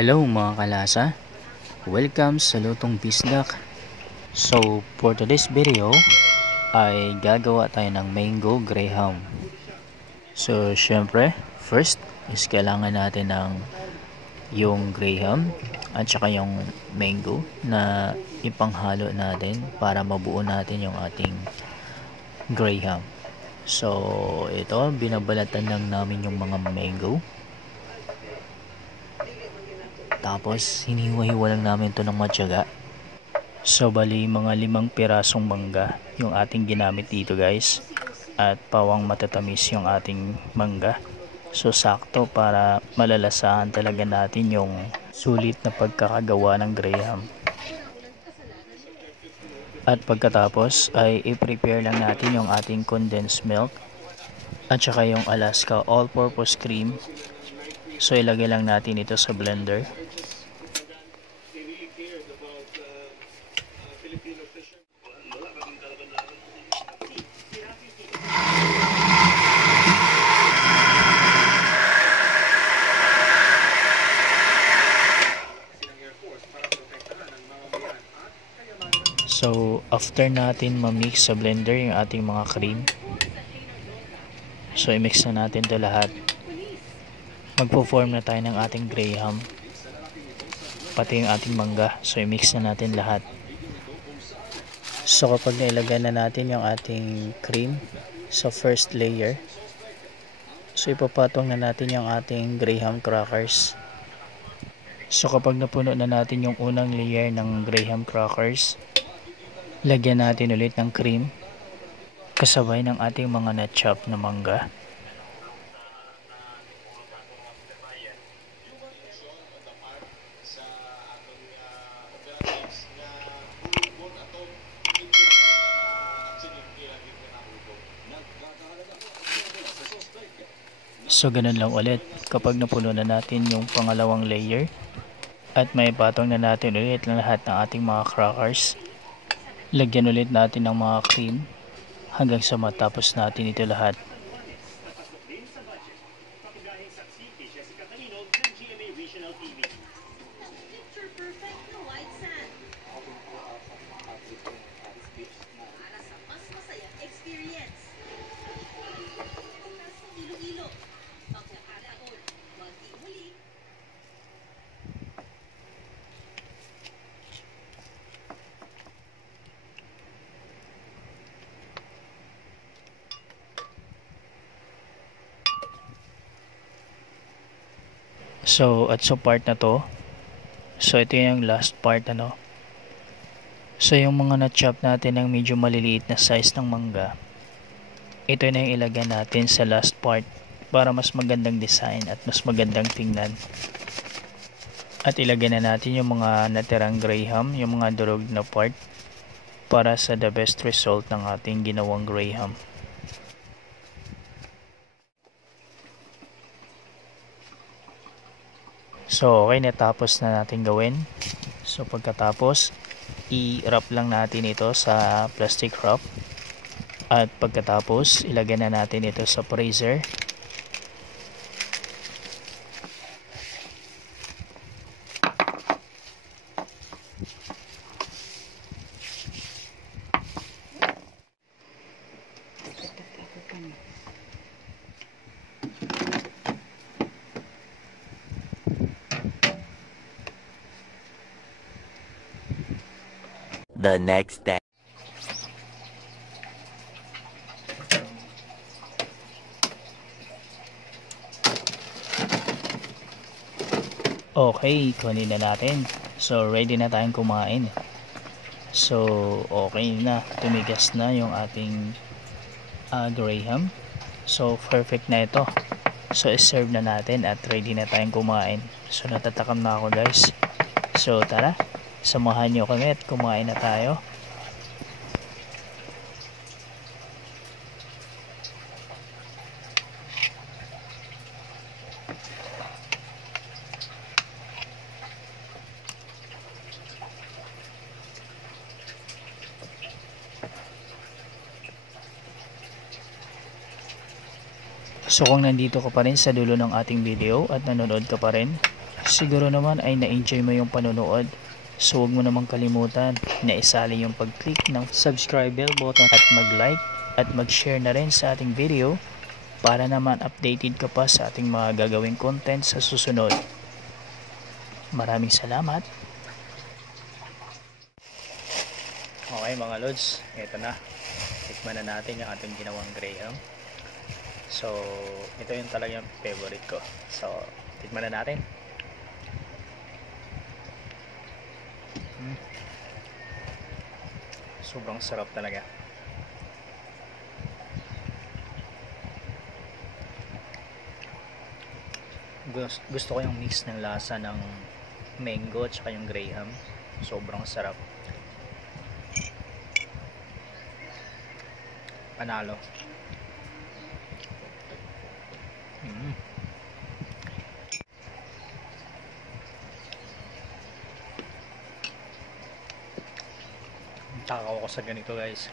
Hello mga kalasa, welcome sa Lutong Bisdak. So for today's video ay gagawa tayo ng mango graham. So syempre first is kailangan natin ng yung graham at saka yung mango na ipanghalo natin para mabuo natin yung ating graham. So ito, binabalatan lang namin yung mga mango. Tapos hiniwa-hiwa lang namin ito ng matyaga. So bali mga 5 pirasong mangga yung ating ginamit dito guys. At pawang matatamis yung ating mangga. So sakto para malalasahan talaga natin yung sulit na pagkakagawa ng graham. At pagkatapos ay i-prepare lang natin yung ating condensed milk at saka yung Alaska all-purpose cream. So ilagay lang natin ito sa blender. So after natin ma-mix sa blender yung ating mga cream, so i-mix na natin ito lahat. Magpo-form na tayo ng ating graham, pati yung ating mangga. So i-mix na natin lahat. So kapag nailagay na natin yung ating cream sa first layer, so ipapatong na natin yung ating graham crackers. So kapag napuno na natin yung unang layer ng graham crackers, lagyan natin ulit ng cream kasabay ng ating mga na-chop na mangga. So ganun lang ulit kapag napuno na natin yung pangalawang layer at may patong na natin ulit ng lahat ng ating mga crackers. Lagyan ulit natin ng mga cream hanggang sa matapos natin ito lahat. So at sa part na to, so ito yung last part ano. So yung mga na-chop natin ng medyo maliliit na size ng mangga, ito na yung ilagay natin sa last part para mas magandang design at mas magandang tingnan. At ilagay na natin yung mga natirang graham, yung mga durog na part, para sa the best result ng ating ginawang graham. So okay, natapos na natin gawin. So pagkatapos, i-wrap lang natin ito sa plastic wrap. At pagkatapos, ilagay na natin ito sa freezer. The next day. Okay, kunin na natin. So ready na tayong kumain. So okay na, tumigas na yung ating graham. So perfect na ito. So i-serve na natin at ready na tayong kumain. So natatakam na ako guys. So tara, samahan nyo kami at kumain na tayo. So kung nandito ka pa rin sa dulo ng ating video at nanonood ka pa rin, Siguro naman ay na-enjoy mo yung panonood. So huwag mo namang kalimutan na isali yung pag-click ng subscribe bell button at mag-like at mag-share na rin sa ating video para naman updated ka pa sa ating mga gagawing content sa susunod. Maraming salamat. Okay mga lods, ito na. Tikman na natin yung ating ginawang graham. So ito yung talagang favorite ko. So tikman na natin. Sobrang sarap talaga. Gusto ko yung mix ng lasa ng mango at saka yung graham. Sobrang sarap. Panalo. Takaw ko sa ganito guys.